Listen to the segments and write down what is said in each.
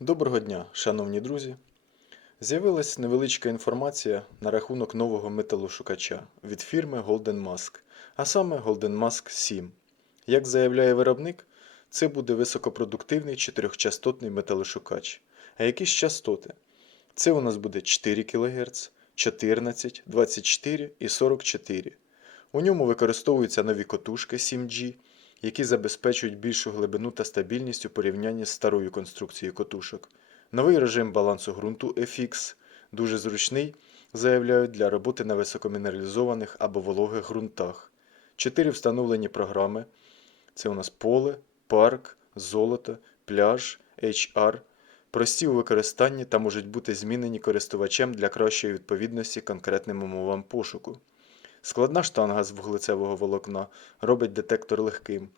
Доброго дня, шановні друзі! З'явилась невеличка інформація на рахунок нового металошукача від фірми Golden Mask, а саме Golden Mask 7. Як заявляє виробник, це буде високопродуктивний чотирьохчастотний металошукач. А які ж частоти? Це у нас буде 4 кГц, 14, 24 і 44. У ньому використовуються нові котушки 7G, які забезпечують більшу глибину та стабільність у порівнянні з старою конструкцією котушок. Новий режим балансу ґрунту FX дуже зручний, заявляють для роботи на високомінералізованих або вологих ґрунтах. Чотири встановлені програми: це у нас поле, парк, золото, пляж, HR. Прості у використанні та можуть бути змінені користувачем для кращої відповідності конкретним умовам пошуку. Складна штанга з вуглецевого волокна робить детектор легким,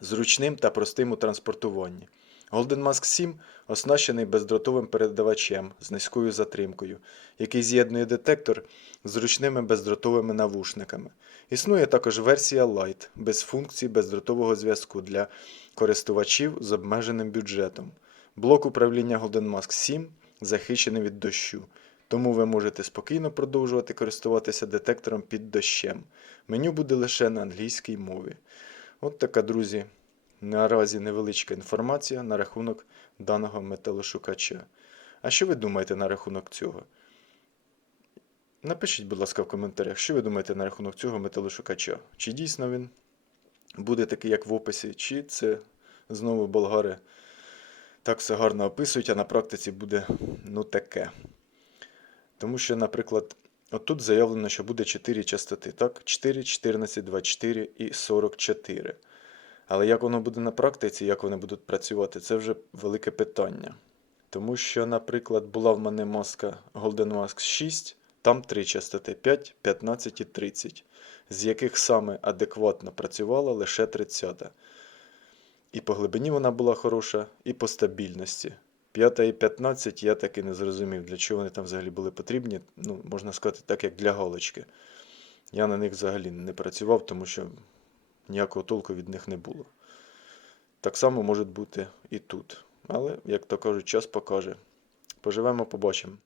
зручним та простим у транспортуванні. Golden Mask 7 оснащений бездротовим передавачем з низькою затримкою, який з'єднує детектор з зручними бездротовими навушниками. Існує також версія Lite без функцій бездротового зв'язку для користувачів з обмеженим бюджетом. Блок управління Golden Mask 7 захищений від дощу, тому ви можете спокійно продовжувати користуватися детектором під дощем. Меню буде лише на англійській мові. От така, друзі, наразі невеличка інформація на рахунок даного металошукача. А що ви думаєте на рахунок цього? Напишіть, будь ласка, в коментарях, що ви думаєте на рахунок цього металошукача. Чи дійсно він буде такий, як в описі, чи це знову болгари так все гарно описують, а на практиці буде ну таке. Тому що, наприклад, отут заявлено, що буде 4 частоти, так? 4, 14, 24 і 44. Але як воно буде на практиці, як вони будуть працювати, це вже велике питання. Тому що, наприклад, була в мене маска Golden Mask 6, там три частоти 5, 15 і 30, з яких саме адекватно працювала лише 30. І по глибині вона була хороша, і по стабільності. 5 і 15 я так і не зрозумів, для чого вони там взагалі були потрібні. Ну, можна сказати, так як для галочки. Я на них взагалі не працював, тому що ніякого толку від них не було. Так само може бути і тут. Але, як то кажуть, час покаже. Поживемо, побачимо.